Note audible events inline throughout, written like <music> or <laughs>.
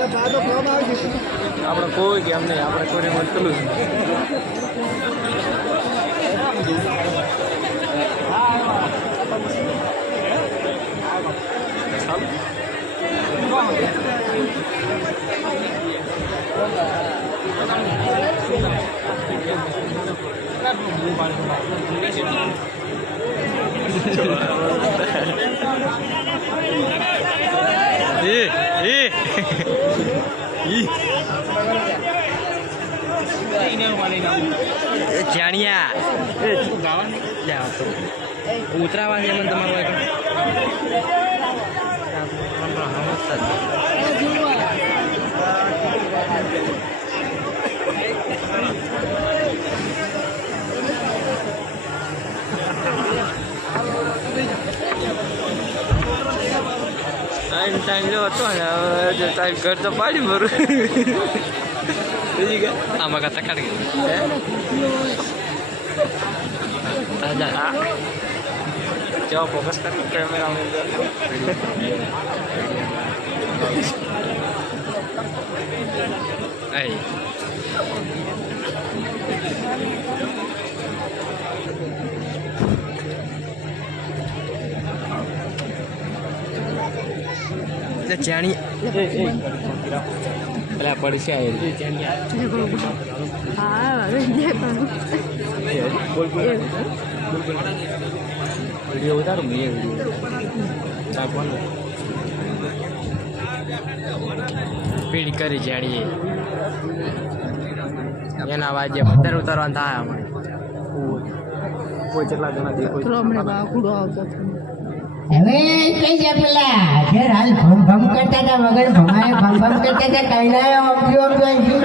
આપણે કોઈ કેમ નહીં આપણે કોઈને મત પેલું એ. એ એ જાણ્યા આ તો. ઉતરાવાની એમ તમારું એક ટાઈમ ટાઈમ જો હતો ને હવે જો ટાઈમ ઘર તો પાડી ભરું બીજી કે આમાં કાતા કાઢી હે તાજા હા જો ફોકસ કર કેમેરા में Ay. એટલે પેલા કરું વીડિયો ઉતારો મેં પીડ કરી જાણીએ. એના વાજે વધારે ઉતારવાનું થાય અમારે. કોઈ કેટલા જણા દેખો આવતો હવે કઈ છે પેલા. ઘેર હાલ ભમ ભમ કરતા હતા વગર ભમાય ભમ ભમ કરતા હતા આવ્યો અમજો અમજો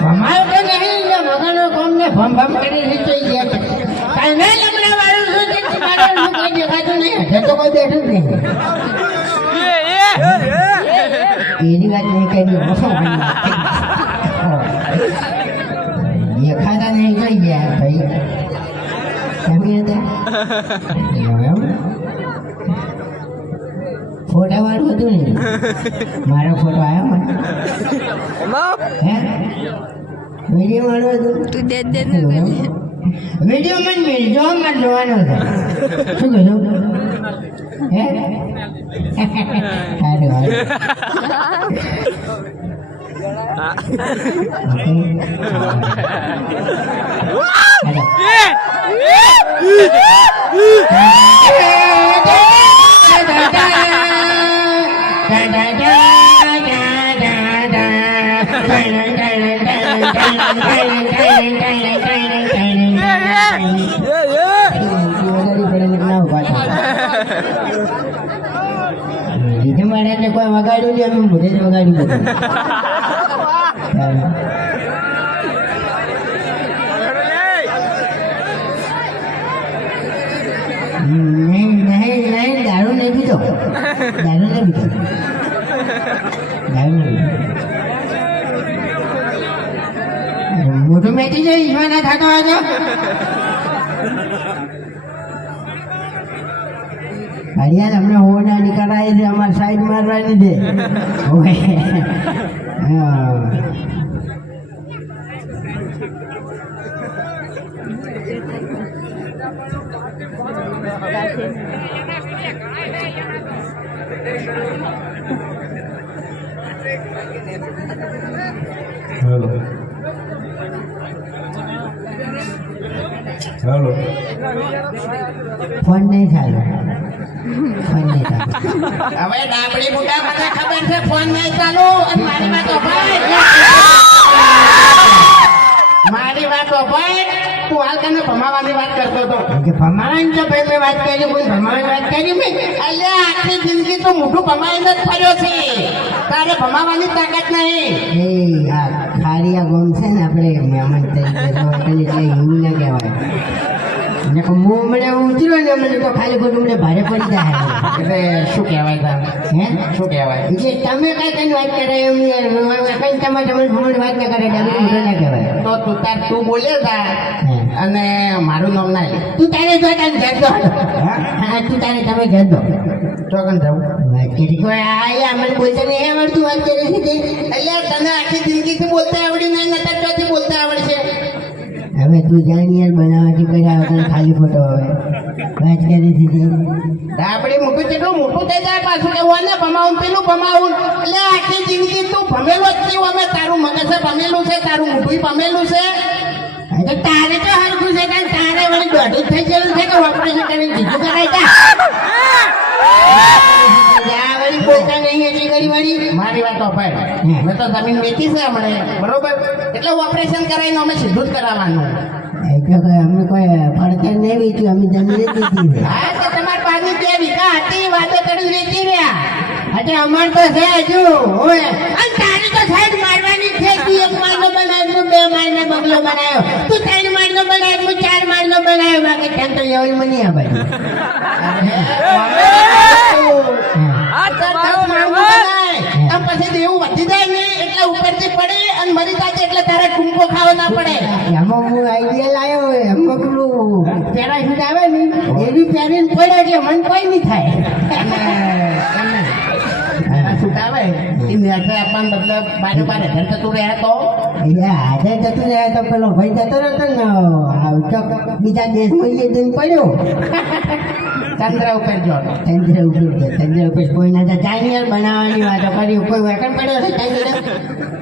ભમાયો કે નહીં ને વગરનો કોમ ને ભમ ભમ કરી રીચાઈ ગયા છે. કઈ નહીં લગ્ન વાળું શું છે? તમારે શું કોઈ દેખાતું નહીં. હજે તો કોઈ બેઠું નહીં. એની વાત નહીં કરી. ઓછો એ ખાતા નહીં કઈ ગયા ભાઈ. એમ? ફોટા વાળું હતું ને? મારો ફોટો આવ્યો હે? વીડિયો વાળું હતું? તું દે દે ને વીડિયો માં મિર્જો માં જોવાનો શું હે? બીજું મારે એટલે કોઈ વગાડ્યું છે અમે મોઢે જ વગાડ્યું બધું નહીં નહીં નહીં દારૂ નહીં પીતો નહીં પીતો મોટું મેટી જાય ઈશ્વરના થતો હોય તો હરિયાણ અમને છે અમારે સાઈડ મારવાની છે. હા. હેલો હેલો ફોન નહીં થાય. ફોન નહીં થાય. હવે ડાબડી મોટા મને ખબર છે ફોન નહીં ચાલુ. અને મારી વાત તો ભાઈ મારી વાત તો ભાઈ તું હાલ તને ભમાવાની વાત કરતો હતો. કે ભમાવાની તો ભાઈ મેં વાત કરી કોઈ ભમાવાની વાત કરી મેં અલ્યા આખી જિંદગી તો મોટું ભમાઈને જ ફર્યો છે. તારે ભમાવાની તાકાત નહીં. આ ખારિયા ગોમ છે ને આપણે મહેમાન તરીકે એટલે એવું ના કહેવાય. ને કે હું ઉતર્યો ને મને તો ખાલી ખોટું મને ભારે પડી જાય. એટલે શું કહેવાય હે? શું કહેવાય? તમે કઈ કઈ વાત કરે એમ કઈ તમે તમને ભૂલ વાત ના કરે એટલે ના કહેવાય. તો તું તાર તું બોલે તા અને મારું નામ ના તું તારે જો તારે ઘર દો. હા તું તારે તમે ઘેર દો. ચોકન જવું કરી કોઈ આ મને બોલતા નહીં આવડતું વાત કરે છે તે. અલ્યા તને આખી જિંદગીથી બોલતા આવડી નહીં નતર ક્યાંથી બોલતા આવડશે? હવે તું જાણી યાર બનાવવાથી કર્યા વગર ખાલી ફોટો હવે વાત કરી દીધી. ડાબડી મોટું કેટલું મોટું થઈ જાય પાછું કે ઓને ભમાવું પેલું ભમાવું? એટલે આખી જિંદગી તું ભમેલો જ થયું. અમે તારું મગજ ભમેલું છે તારું મોઢું ભમેલું છે. તો તારે તો હરખું છે કારણ તારે વળી દોઢી થઈ ગયેલું છે કે ઓપરેશન કરીને બીજું કરાય જા જા વળી બોલતા નહીં એટલી કરી વળી. મારી વાત અપાય મેં તો જમીન વેચી છે હમણે. બરોબર? એટલે ઓપરેશન કરાવીને અમે સીધું જ કરાવવાનું. તો કોઈ પડતર નહીં વેચ્યું અમે જમીન દીધી હા તો તમારી પાસની બે વીઘા હતી વાતો કરી વેચી રહ્યા. અચ્છા અમાર તો છે હજુ તારે તો સાઈડ મારવાની છે તું એક બનાવ્યો બે માળનો બંગલો બનાવ્યો. તું ત્રણ માળનો બનાવ્યો તું ચાર માળનો બનાવ્યો. બાકી તેમ તો લેવલમાં આ બાજુ પછી દેવું વધી જાય ને એટલે ઉપરથી પડે અને મરી જાય એટલે તારે ટૂંકો ખાવો ના પડે. એમાં હું આઈડિયા લાવ્યો એમાં પેલું પેરાશૂટ આવે ને એવી પહેરીને પડે એટલે મન કોઈ નહીં થાય. છૂટાવે એ નેચર આપવાને બદલે બારે બારે ઘર જતું રહે તો એટલે જતું રહે તો પેલો ભાઈ જતો રહેતો ને બીજા દેશમાં એ દિન પડ્યો ચંદ્ર ઉપર જો ચંદ્ર ઉપર છે ચંદ્ર ઉપર કોઈના તો ચાઇનીઝ બનાવવાની વાતો કરી કોઈ વેકન પડ્યો છે ચંદ્ર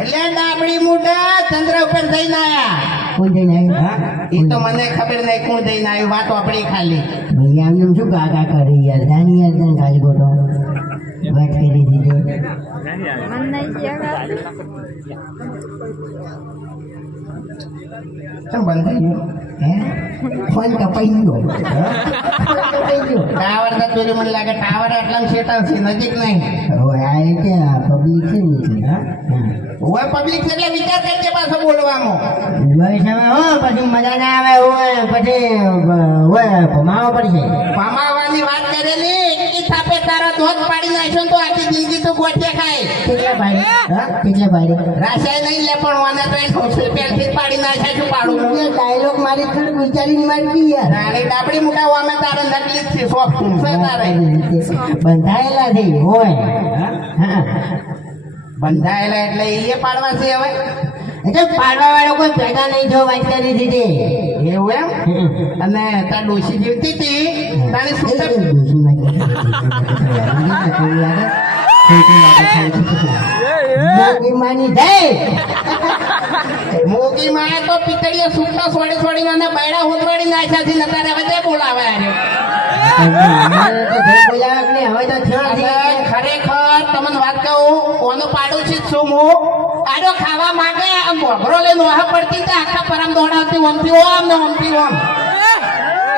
એટલે ડાબડી મોઢા ચંદ્ર ઉપર જઈને આયા કોઈ જઈને આવ્યું એ તો મને ખબર નહીં કોણ જઈને આવ્યું વાતો આપણી ખાલી ભાઈ આમને શું કાકા કરી યાર જાણી યાર તને ખોટો વાત કરી દીધી મને લાગે ટાવર આટલા સેટલ છે નજીક નહીં હવે આ પબ્લિક છે ને એટલે હા હા પબ્લિક એટલે વિચાર કરજે પાછો હો પછી મજા ના આવે પછી હોય ભમાવો પડશે વાત કરેલી થાપે તારા ધોધ પાડી નાખ્યો તો આખી જિંદગી તો ગોઠિયા ખાય. કેટલા ભાઈ હા? કેટલા ભાઈ રાશાય નહીં લે પણ વાના તો એને હોસ્પિટલથી પાડી નાખ્યા છું પાડું. ડાયલોગ મારી થોડું વિચારીને મારી યાર. અને ડાબડી મોટા વામે તારે નકલી છે શોખ છે તારે. બંધાયેલા છે હોય. હા? બંધાયેલા એટલે એ પાડવા છે હવે? એટલે પાડવા વાળો કોઈ પેદા નહીં જો વાત કરી દીધી? એવું એમ? અને તાર ડોશી જીવતી હતી? તારે શું માની જાય. મોગી તો પિતળીએ સૂટા છોડી છોડીને અને બૈડા ઉતવાડી નાખ્યા છે ને હવે તે બોલાવે ખરેખર તમને વાત કહું કોનો પાડું છે છું હું. આડો ખાવા માંગે આમ મોઘરો લઈને વાહ પડતી તો આખા પરમ દોડાવતી ઓમથી ઓમ ને ઓમથી ઓમ.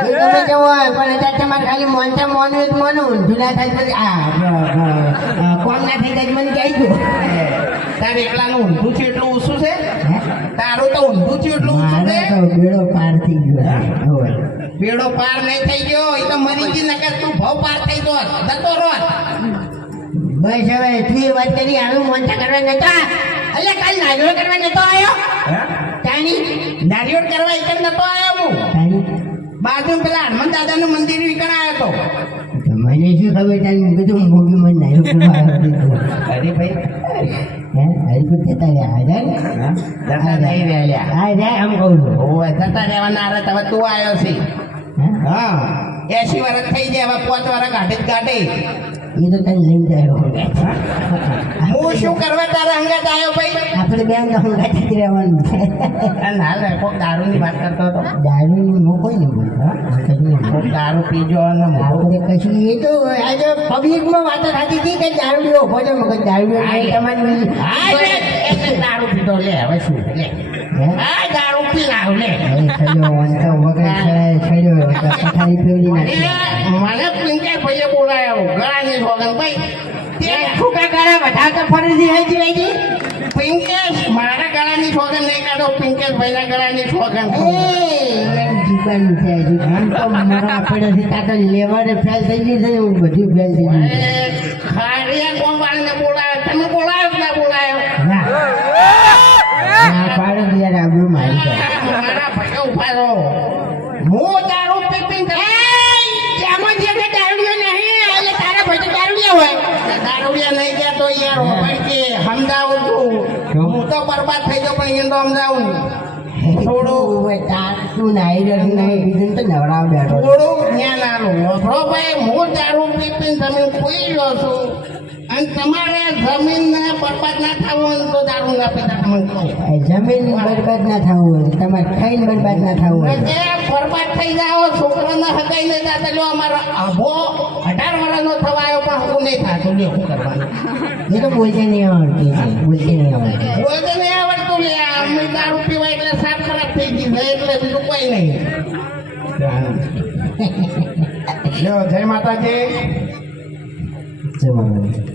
પણ અત્યારે તમારે ખાલી મોનતા મોનું હોય તો મોનું. જૂના થાય તો આ આ, આ, ના થઈ જાય મને કહી દો તારે એકલાનું ઊંધું છે એટલું ઊંચું છે? તારું તો ઊંધું છે એટલું ઊંચું છે? બેડો પાર થઈ ગયો. બેડો પાર નહીં થઈ ગયો એ તો મરી ગઈ નકર તું ભાવ પાર થઈ ગયો જતો રોત બસ હવે એટલી વાત કરી હવે મોનતા કરવા નતો. એટલે કાલ નારિયોળ કરવા નતો આવ્યો તાણી નારિયોળ કરવા એક નતો આવ્યો હું? બાજુ પેલા હનુમાન દાદાનું મંદિર વિકણ આવ્યો હતો તો. મને શું ખબર તારી મેં કીધું મોગી મને નારિયોળ અરે ભાઈ. હે? જતા રહ્યા. હાજર જતા નહીં રહ્યા હા જાય કહું છું. ઓવે જતા રહેવાના અરે હવે તું આવ્યો છે. હા? એસી વર્ષ થઈ જાય હવે પાંચ વર્ષ ગાઢે જ ગાઢે એ તો તને લઈને જાય હું શું કરવા તારા અંગત આવ્યો ભાઈ આપણે બે તો હંગાથી જ રહેવાનું છે અને રે, કોક દારૂની વાત કરતો હતો દારૂની હું કોઈ નહીં બોલતો દારૂ પીજો અને આપણે કશું એ તો આજે પબ્લિકમાં વાતો થતી હતી કે દારૂ ઊભો છે મગજ દારૂ હા, તમારી દારૂ પીધો. લે હવે શું લે હે? સોગન ભાઈ તે ગાળા બધા તો ફરજી હાજી મારા ગળાની સોગન નહીં કાઢો પિંકેશ ભાઈના ગળાની તો મરવા પડે છે લેવાને ફેલ થઈ ગઈ છે એવું બધું ફેલ થઈ ગયું ગોવાળને બોલાયો તમે બોલાયો કે ના બોલાયો ના ના પાડો તો યાર આબરૂ મારી જાય મારા ભાઈઓ ઊભા રહો હું દારૂ પી પીને આમાં જે કે દારૂડિયો નહીં એટલે તારા ભાઈ તો દારૂડિયા હોય. દારૂડિયા નહીં ગયા તો યાર કે સમજાવું છું. હું તો બરબાદ થઈ ગયો પણ અહીંયા તો સમજાવું થોડું તાર નાઈ નહીં બીજું તો નવરાવ બેઠો થોડું જ્ઞાન આલું. વપરો ભાઈ હું દારૂ પી તમે કોઈ રહ્યો છું. અને તમારે જમીનને બરબાદ ના થવું હોય તો દારૂ ના પીતા મને કહો જમીન બરબાદ ના થવું હોય તમારે ખાઈને બરબાદ ના થવું હોય. બરબાદ થઈ જાઓ છોકરાને હગાઈ ને જાતા લ્યો અમારો આભો અઢાર વર્ષનો થવાયો પણ હું નહીં થતું. લ્યો શું કરવાનું. એ તો બોલતે નહીં આવડતી બોલતે નહીં આવડતી. બોલતે નહીં આવડતું લે દારૂ પીવા એટલે સાપ ખરાબ થઈ ગઈ છે એટલે બીજું કોઈ નહીં. <laughs> જય માતાજી. જવાનું